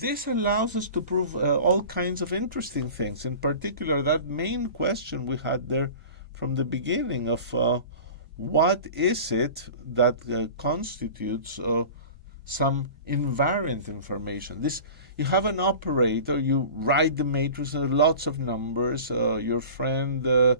this allows us to prove all kinds of interesting things. In particular, that main question we had there from the beginning of what is it that constitutes some invariant information. This, you have an operator, you write the matrix, and lots of numbers. Your friend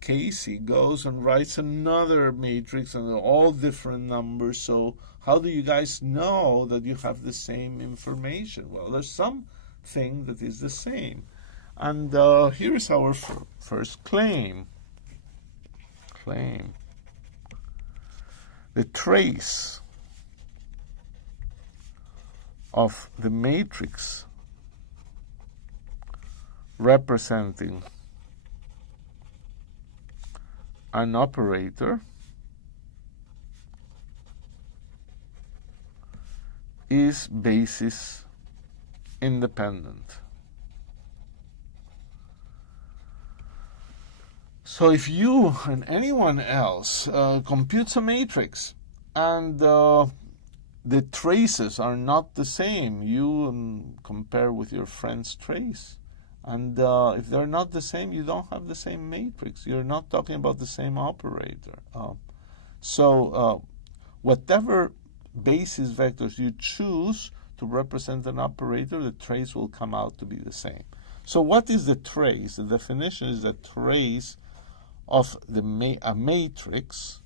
Casey goes and writes another matrix and all different numbers. So how do you guys know that you have the same information? Well, there's something that is the same. And here is our first claim. The trace of the matrix representing an operator is basis independent. So if you and anyone else computes a matrix and the traces are not the same, you compare with your friend's trace, and if they're not the same, you don't have the same matrix. You're not talking about the same operator. So whatever basis vectors you choose to represent an operator, the trace will come out to be the same. So what is the trace? The definition is the trace of a matrix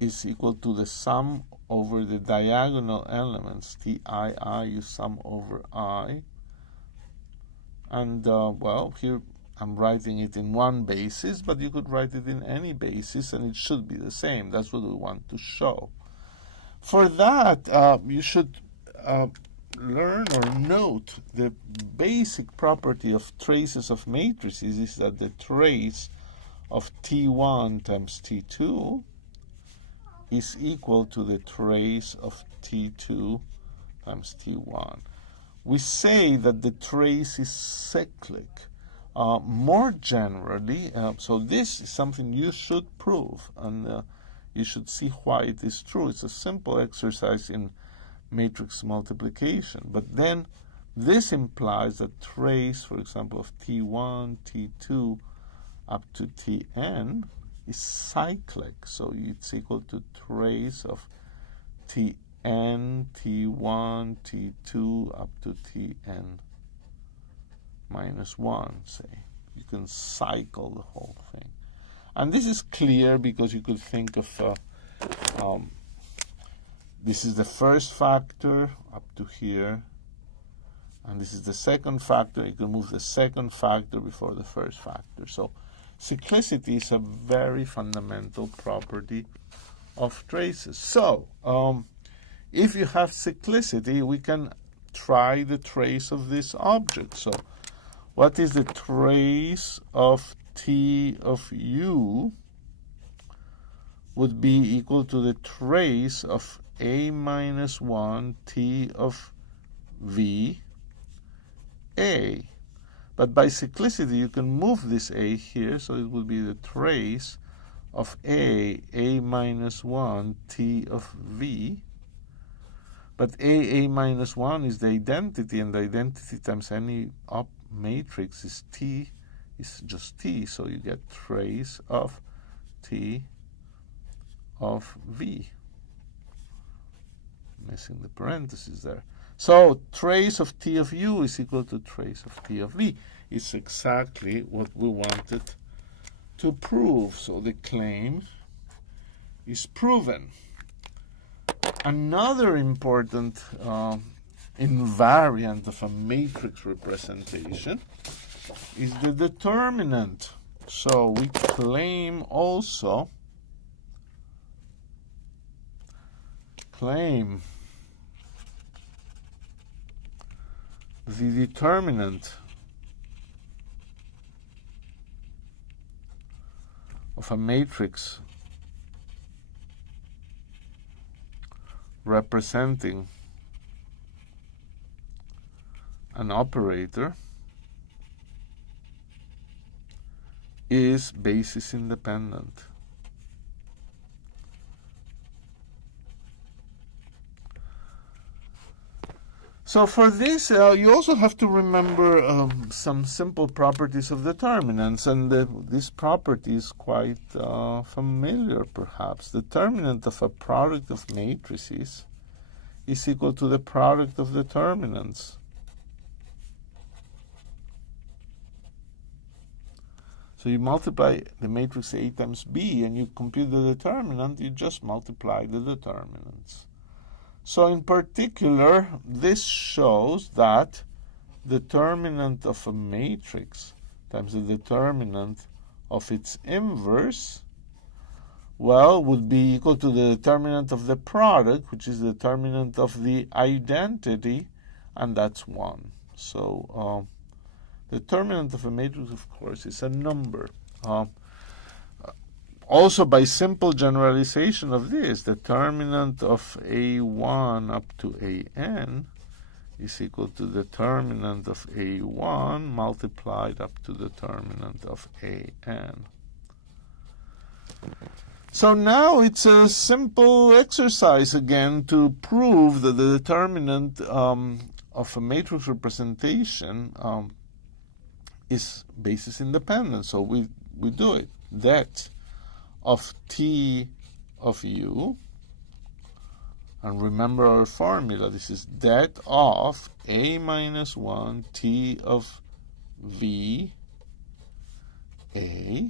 is equal to the sum over the diagonal elements, Tii, you sum over I. And, well, here I'm writing it in one basis, but you could write it in any basis, and it should be the same. That's what we want to show. For that, you should learn or note the basic property of traces of matrices is that the trace of T1 times T2 is equal to the trace of T2 times T1. We say that the trace is cyclic. More generally, so this is something you should prove, and you should see why it is true. It's a simple exercise in matrix multiplication. But then this implies that trace, for example, of T1, T2 up to Tn is cyclic. So it's equal to trace of Tn, T1, T2 up to Tn minus 1, say. You can cycle the whole thing. And this is clear because you could think of this is the first factor up to here, and this is the second factor. You can move the second factor before the first factor. So cyclicity is a very fundamental property of traces. So if you have cyclicity, we can try the trace of this object. So what is the trace of T of U would be equal to the trace of A minus 1 T of V A. But by cyclicity, you can move this A here, so it would be the trace of A minus 1 T of V. But A minus 1 is the identity, and the identity times any matrix is T, is just T, so you get trace of T of V. Missing the parentheses there. So trace of T of U is equal to trace of T of V. It's exactly what we wanted to prove. So the claim is proven. Another important invariant of a matrix representation is the determinant. So we claim also the determinant of a matrix representing an operator is basis independent. So for this, you also have to remember some simple properties of determinants, and this property is quite familiar, perhaps. Determinant of a product of matrices is equal to the product of determinants. So you multiply the matrix A times B, and you compute the determinant, you just multiply the determinants. So in particular, this shows that determinant of a matrix times the determinant of its inverse, well, would be equal to the determinant of the product, which is the determinant of the identity, and that's 1. So determinant of a matrix, of course, is a number. Also, by simple generalization of this, determinant of A1 up to AN is equal to determinant of A1 multiplied up to determinant of AN. So now it's a simple exercise again to prove that the determinant of a matrix representation is basis independent. So we do it. That of T of U, and remember our formula, this is that of A minus 1 T of V A,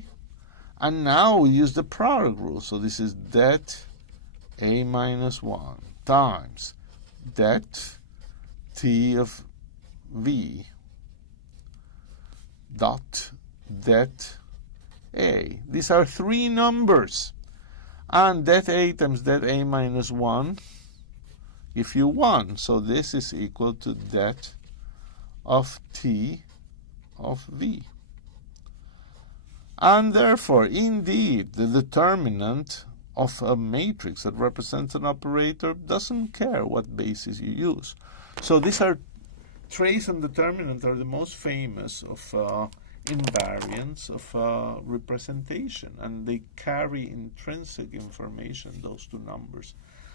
and now we use the product rule, so this is that A minus 1 times that T of V dot that A. These are 3 numbers, and that A times that A minus 1 give you 1. So this is equal to that of T of V. And therefore, indeed, the determinant of a matrix that represents an operator doesn't care what basis you use. So these are trace and determinant are the most famous of invariants of representation, and they carry intrinsic information, those 2 numbers.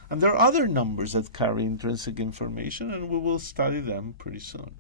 And there are other numbers that carry intrinsic information, and we will study them pretty soon.